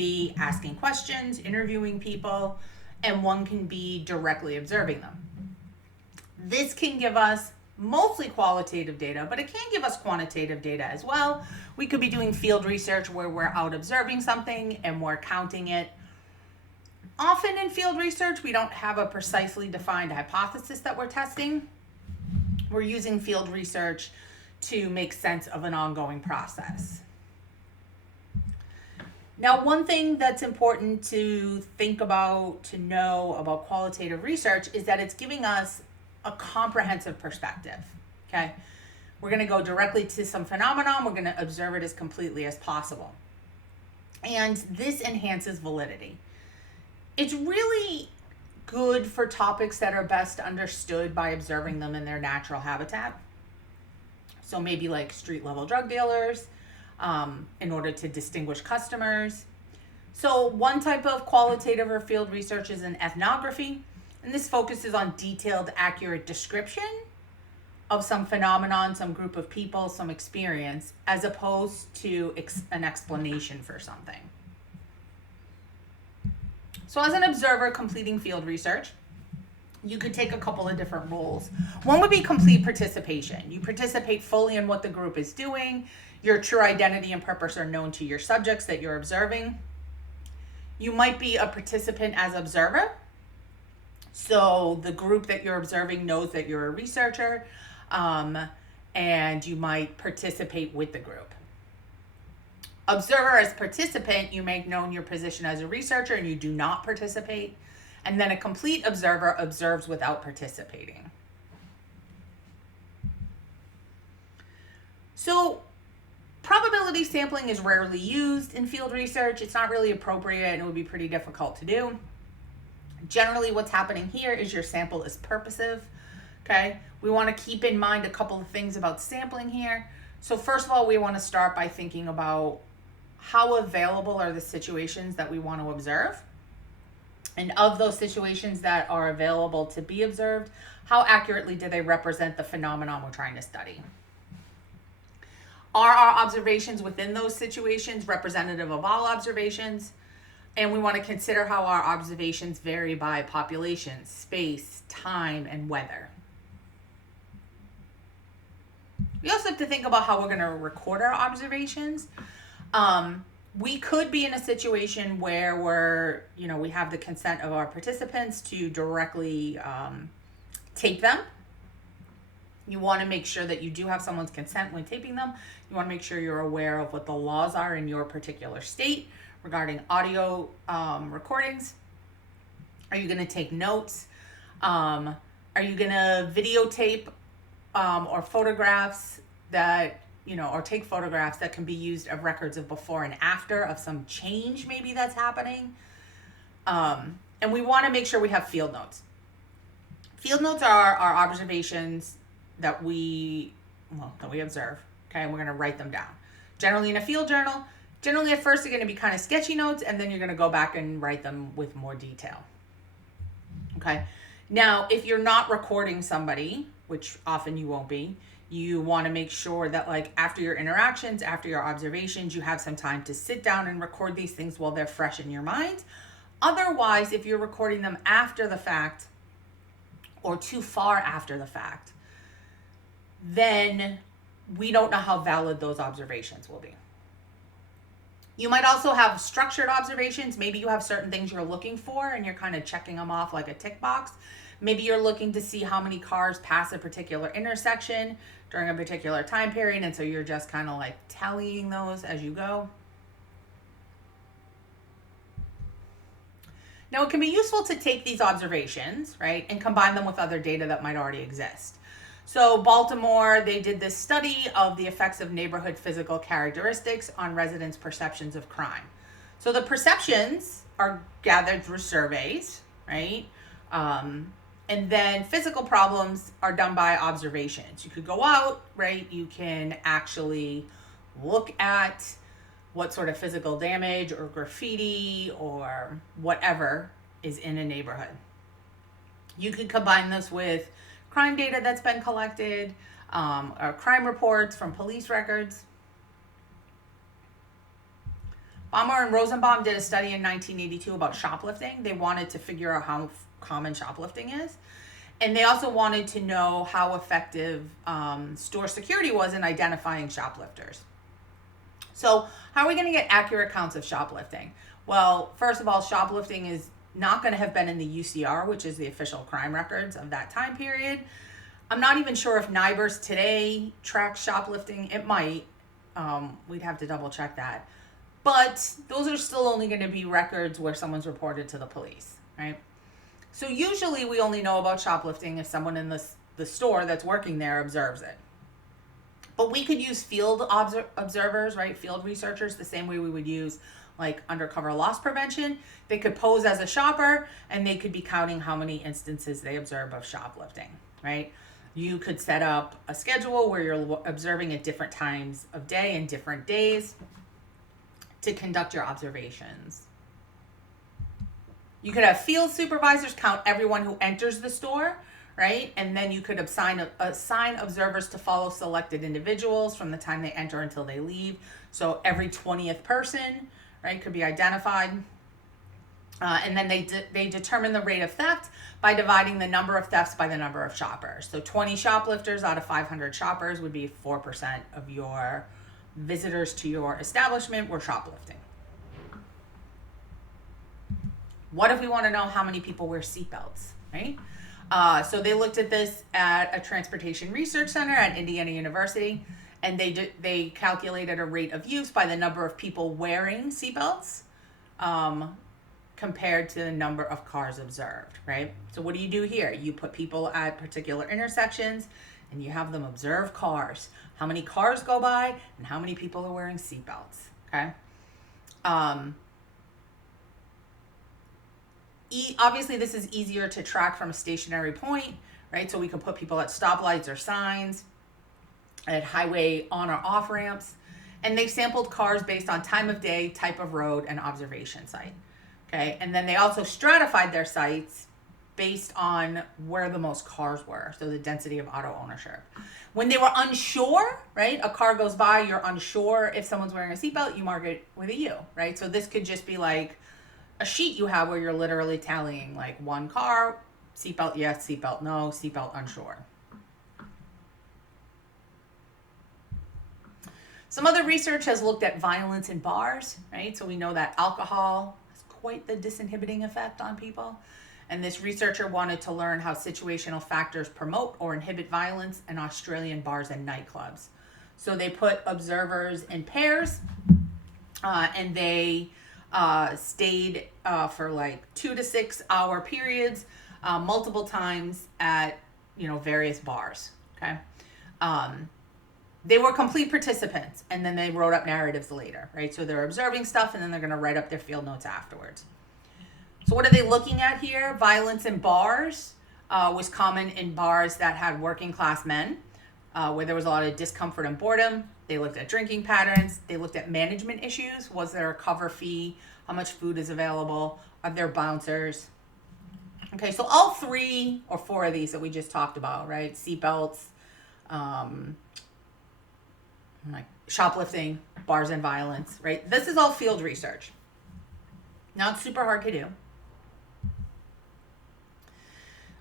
be asking questions, interviewing people, and one can be directly observing them. This can give us mostly qualitative data, but it can give us quantitative data as well. We could be doing field research where we're out observing something and we're counting it. Often in field research, we don't have a precisely defined hypothesis that we're testing. We're using field research to make sense of an ongoing process. Now, one thing that's important to think about, to know about qualitative research is that it's giving us a comprehensive perspective, okay? We're gonna go directly to some phenomenon, we're gonna observe it as completely as possible. And this enhances validity. It's really good for topics that are best understood by observing them in their natural habitat. So maybe like street level drug dealers, in order to distinguish customers. So one type of qualitative or field research is an ethnography, and this focuses on detailed, accurate description of some phenomenon, some group of people, some experience, as opposed to an explanation for something. So as an observer completing field research, you could take a couple of different roles. One would be complete participation. You participate fully in what the group is doing. Your true identity and purpose are known to your subjects that you're observing. You might be a participant as observer. So the group that you're observing knows that you're a researcher, and you might participate with the group. Observer as participant, you make known your position as a researcher and you do not participate. And then a complete observer observes without participating. So probability sampling is rarely used in field research. It's not really appropriate and it would be pretty difficult to do. Generally, what's happening here is your sample is purposive, okay? We want to keep in mind a couple of things about sampling here. So first of all, we want to start by thinking about how available are the situations that we want to observe. And of those situations that are available to be observed, how accurately do they represent the phenomenon we're trying to study? Are our observations within those situations representative of all observations? And we want to consider how our observations vary by population, space, time, and weather. We also have to think about how we're going to record our observations. We could be in a situation where we have the consent of our participants to directly tape them. You want to make sure that you do have someone's consent when taping them. You want to make sure you're aware of what the laws are in your particular state regarding audio recordings. Are you going to take notes? Are you going to videotape or photographs that or take photographs that can be used of records of before and after of some change maybe that's happening. And we want to make sure we have field notes. Field notes are our observations that we observe, okay, and we're going to write them down. Generally in a field journal, at first they're going to be kind of sketchy notes, and then you're going to go back and write them with more detail, okay? Now, if you're not recording somebody, which often you won't be, you want to make sure that after your interactions, after your observations, you have some time to sit down and record these things while they're fresh in your mind. Otherwise, if you're recording them after the fact or too far after the fact, then we don't know how valid those observations will be. You might also have structured observations. Maybe you have certain things you're looking for and you're kind of checking them off like a tick box. Maybe you're looking to see how many cars pass a particular intersection during a particular time period, and so you're just kind of tallying those as you go. Now, it can be useful to take these observations, right, and combine them with other data that might already exist. So Baltimore, they did this study of the effects of neighborhood physical characteristics on residents' perceptions of crime. So the perceptions are gathered through surveys, right? And then physical problems are done by observations. You could go out, right? You can actually look at what sort of physical damage or graffiti or whatever is in a neighborhood. You could combine this with crime data that's been collected, or crime reports from police records. Baumar and Rosenbaum did a study in 1982 about shoplifting. They wanted to figure out how common shoplifting is. And they also wanted to know how effective store security was in identifying shoplifters. So how are we going to get accurate counts of shoplifting? Well, first of all, shoplifting is not going to have been in the UCR, which is the official crime records of that time period. I'm not even sure if NIBRS today tracks shoplifting. It might. We'd have to double check that. But those are still only going to be records where someone's reported to the police, right? So usually we only know about shoplifting if someone in the store that's working there observes it. But we could use field observers, right? Field researchers, the same way we would use like undercover loss prevention. They could pose as a shopper and they could be counting how many instances they observe of shoplifting, right? You could set up a schedule where you're observing at different times of day and different days to conduct your observations. You could have field supervisors count everyone who enters the store, right? And then you could assign observers to follow selected individuals from the time they enter until they leave. So every 20th person, right, could be identified. And then they determine the rate of theft by dividing the number of thefts by the number of shoppers. So 20 shoplifters out of 500 shoppers would be 4% of your visitors to your establishment were shoplifting. What if we want to know how many people wear seatbelts, right? So they looked at this at a transportation research center at Indiana University, and they calculated a rate of use by the number of people wearing seatbelts compared to the number of cars observed, right? So what do you do here? You put people at particular intersections and you have them observe cars. How many cars go by and how many people are wearing seatbelts, okay? Obviously, this is easier to track from a stationary point, right? So we can put people at stoplights or signs, at highway on or off ramps, and they sampled cars based on time of day, type of road, and observation site, okay? And then they also stratified their sites based on where the most cars were, so the density of auto ownership. When they were unsure, right, a car goes by, you're unsure if someone's wearing a seatbelt, you mark it with a U, right? So this could just be like a sheet you have where you're literally tallying like one car, seatbelt yes, seatbelt no, seatbelt unsure. Some other research has looked at violence in bars, right? So we know that alcohol has quite the disinhibiting effect on people. And this researcher wanted to learn how situational factors promote or inhibit violence in Australian bars and nightclubs. So they put observers in pairs and they stayed for like 2 to 6 hour periods, multiple times at, various bars. Okay. They were complete participants and then they wrote up narratives later, right? So they're observing stuff and then they're going to write up their field notes afterwards. So what are they looking at here? Violence in bars was common in bars that had working class men, where there was a lot of discomfort and boredom. They looked at drinking patterns. They looked at management issues. Was there a cover fee? How much food is available? Are there bouncers? Okay, so all 3 or 4 of these that we just talked about, right? Seatbelts, like shoplifting, bars and violence, right? This is all field research. Not super hard to do.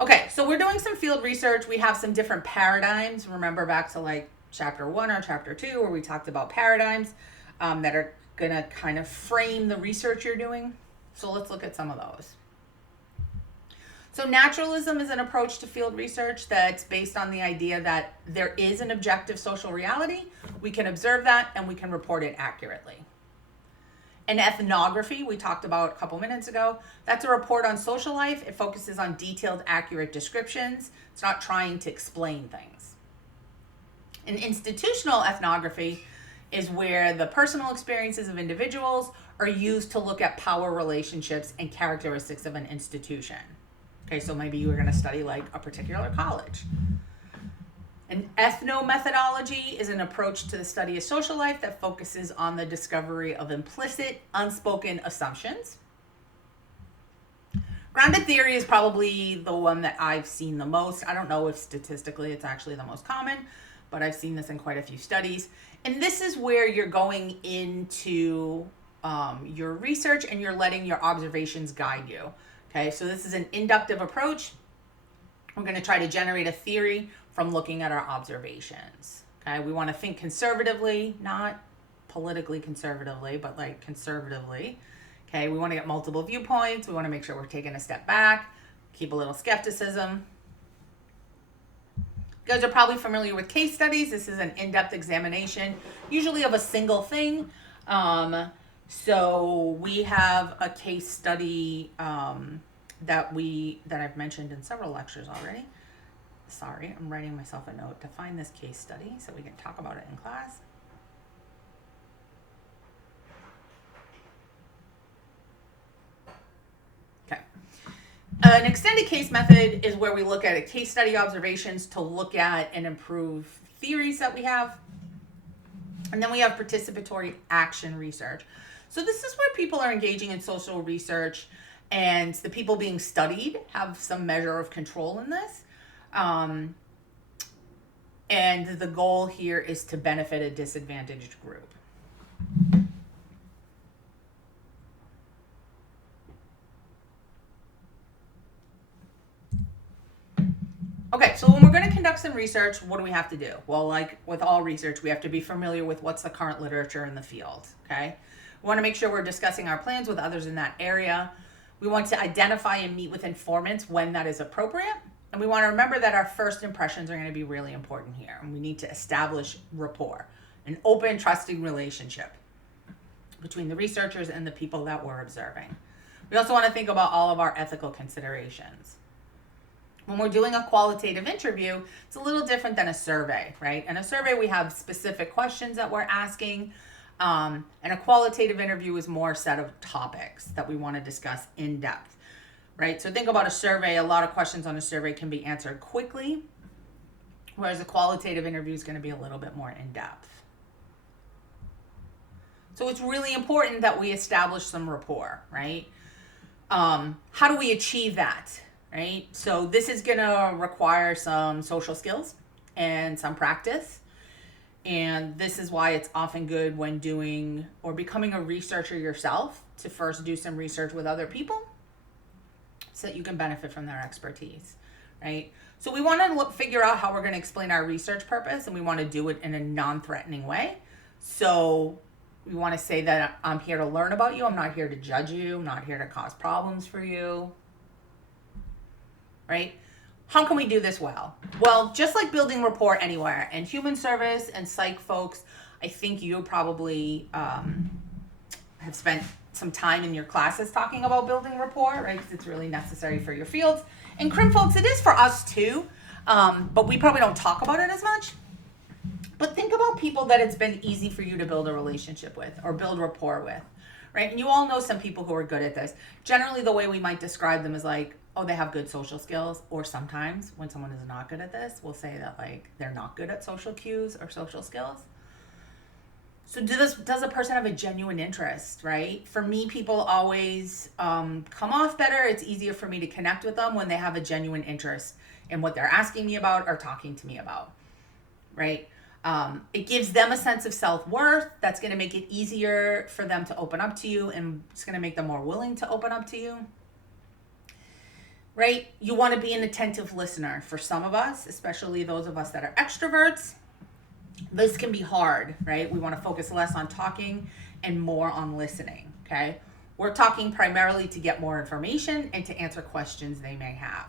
Okay, so we're doing some field research. We have some different paradigms. Remember back to like chapter 1 or chapter 2 where we talked about paradigms that are going to kind of frame the research you're doing. So let's look at some of those. So naturalism is an approach to field research that's based on the idea that there is an objective social reality. We can observe that and we can report it accurately. And ethnography, we talked about a couple minutes ago, that's a report on social life. It focuses on detailed, accurate descriptions. It's not trying to explain things. And institutional ethnography is where the personal experiences of individuals are used to look at power relationships and characteristics of an institution. Okay, so maybe you were going to study like a particular college. An ethnomethodology is an approach to the study of social life that focuses on the discovery of implicit, unspoken assumptions. Grounded theory is probably the one that I've seen the most. I don't know if statistically it's actually the most common, but I've seen this in quite a few studies. And this is where you're going into your research, and you're letting your observations guide you. Okay, so this is an inductive approach. We're going to try to generate a theory from looking at our observations. Okay, we want to think conservatively, not politically conservatively, but like conservatively. Okay, we want to get multiple viewpoints. We want to make sure we're taking a step back, keep a little skepticism. You guys are probably familiar with case studies. This is an in-depth examination, usually of a single thing. So we have a case study that I've mentioned in several lectures already. Sorry, I'm writing myself a note to find this case study so we can talk about it in class. Okay. An extended case method is where we look at a case study observations to look at and improve theories that we have. And then we have participatory action research. So this is where people are engaging in social research, and the people being studied have some measure of control in this. And the goal here is to benefit a disadvantaged group. Okay, so when we're going to conduct some research, what do we have to do? Well, like with all research, we have to be familiar with what's the current literature in the field, okay? We want to make sure we're discussing our plans with others in that area. We want to identify and meet with informants when that is appropriate. And we want to remember that our first impressions are going to be really important here. And we need to establish rapport, an open, trusting relationship between the researchers and the people that we're observing. We also want to think about all of our ethical considerations. When we're doing a qualitative interview, it's a little different than a survey, right? In a survey, we have specific questions that we're asking. And a qualitative interview is more a set of topics that we want to discuss in depth, right? So think about a survey. A lot of questions on a survey can be answered quickly, whereas a qualitative interview is going to be a little bit more in depth. So it's really important that we establish some rapport, right? How do we achieve that? Right? So this is going to require some social skills and some practice. And this is why it's often good when doing or becoming a researcher yourself to first do some research with other people so that you can benefit from their expertise, right? So we want to figure out how we're going to explain our research purpose, and we want to do it in a non-threatening way. So we want to say that I'm here to learn about you. I'm not here to judge you. I'm not here to cause problems for you. Right? How can we do this well? Well, just like building rapport anywhere, and human service and psych folks, I think you probably have spent some time in your classes talking about building rapport, right? Because it's really necessary for your fields. And crim folks, it is for us too, but we probably don't talk about it as much. But think about people that it's been easy for you to build a relationship with or build rapport with, right? And you all know some people who are good at this. Generally, the way we might describe them is like, oh, they have good social skills. Or sometimes when someone is not good at this, we'll say that like they're not good at social cues or social skills. So does a person have a genuine interest, right? For me, people always come off better. It's easier for me to connect with them when they have a genuine interest in what they're asking me about or talking to me about, right? It gives them a sense of self-worth. That's going to make it easier for them to open up to you, and it's going to make them more willing to open up to you. Right? You want to be an attentive listener. For some of us, especially those of us that are extroverts, this can be hard, right? We want to focus less on talking and more on listening, okay? We're talking primarily to get more information and to answer questions they may have.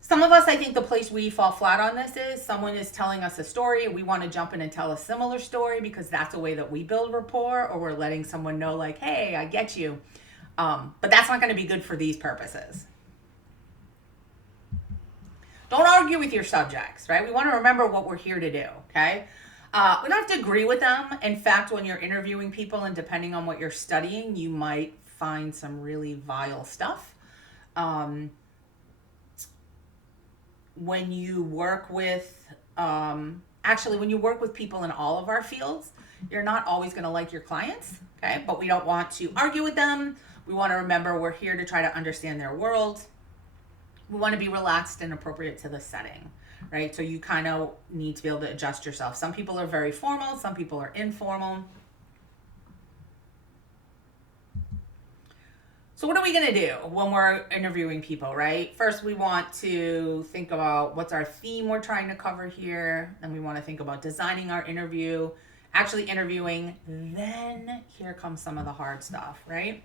Some of us, I think the place we fall flat on this is someone is telling us a story. We want to jump in and tell a similar story because that's a way that we build rapport, or we're letting someone know like, hey, I get you. But that's not going to be good for these purposes. Don't argue with your subjects, right? We want to remember what we're here to do, okay? We don't have to agree with them. In fact, when you're interviewing people and depending on what you're studying, you might find some really vile stuff. When you work with, when you work with people in all of our fields, you're not always going to like your clients, okay? But we don't want to argue with them. We want to remember we're here to try to understand their world. We want to be relaxed and appropriate to the setting, right? So you kind of need to be able to adjust yourself. Some people are very formal. Some people are informal. So what are we going to do when we're interviewing people, right? First, we want to think about what's our theme we're trying to cover here. Then we want to think about designing our interview, actually interviewing. Then here comes some of the hard stuff, right?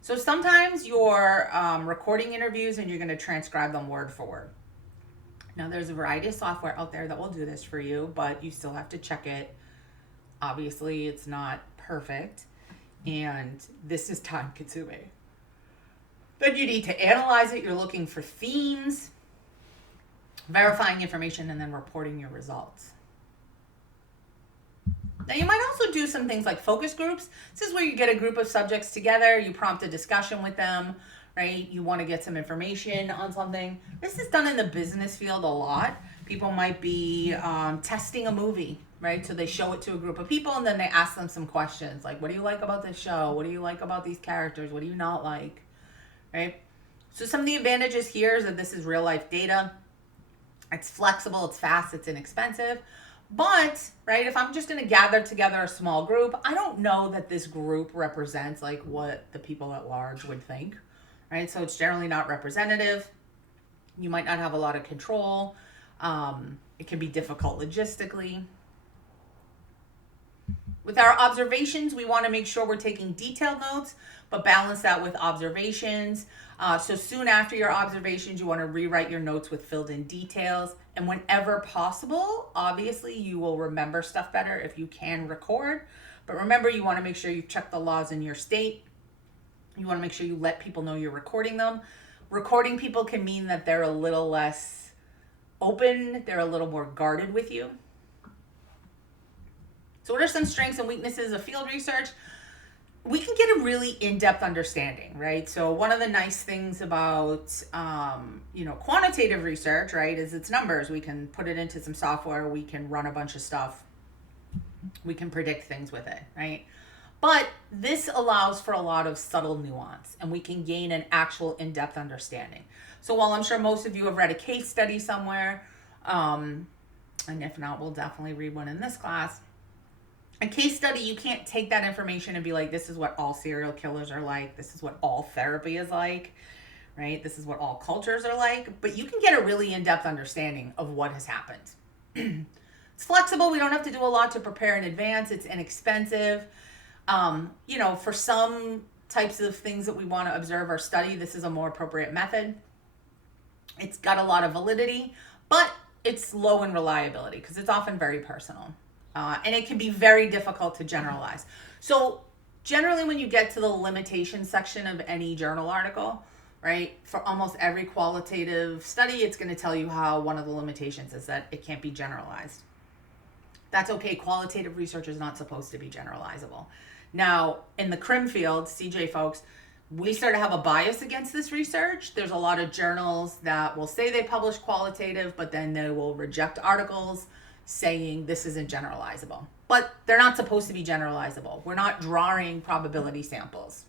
So sometimes you're recording interviews and you're going to transcribe them word for word. Now, there's a variety of software out there that will do this for you, but you still have to check it. Obviously, it's not perfect, and this is time consuming. Then you need to analyze it. You're looking for themes, verifying information, and then reporting your results. Now, you might also do some things like focus groups. This is where you get a group of subjects together, you prompt a discussion with them, right? You want to get some information on something. This is done in the business field a lot. People might be testing a movie, right? So they show it to a group of people and then they ask them some questions like, what do you like about this show? What do you like about these characters? What do you not like? Right? So some of the advantages here is that this is real life data. It's flexible, it's fast, it's inexpensive. But, right, if I'm just going to gather together a small group, I don't know that this group represents like what the people at large would think, right? So it's generally not representative. You might not have a lot of control. It can be difficult logistically. With our observations, we want to make sure we're taking detailed notes, but balance that with observations. So soon after your observations, you want to rewrite your notes with filled in details. And whenever possible, obviously you will remember stuff better if you can record. But remember, you want to make sure you check the laws in your state. You want to make sure you let people know you're recording them. Recording people can mean that they're a little less open, they're a little more guarded with you. So what are some strengths and weaknesses of field research? We can get a really in-depth understanding, right? So one of the nice things about, quantitative research, right, is it's numbers. We can put it into some software. We can run a bunch of stuff. We can predict things with it, right? But this allows for a lot of subtle nuance, and we can gain an actual in-depth understanding. So while I'm sure most of you have read a case study somewhere, and if not, we'll definitely read one in this class. A case study, you can't take that information and be like, this is what all serial killers are like. This is what all therapy is like, right? This is what all cultures are like. But you can get a really in-depth understanding of what has happened. It's flexible. We don't have to do a lot to prepare in advance. It's inexpensive. For some types of things that we want to observe or study, this is a more appropriate method. It's got a lot of validity, but it's low in reliability because it's often very personal. And it can be very difficult to generalize. So generally when you get to the limitation section of any journal article, right, for almost every qualitative study, it's going to tell you how one of the limitations is that it can't be generalized. That's okay. Qualitative research is not supposed to be generalizable. Now, in the CRIM field, CJ folks, we sort of have a bias against this research. There's a lot of journals that will say they publish qualitative, but then they will reject articles saying this isn't generalizable. But they're not supposed to be generalizable. We're not drawing probability samples,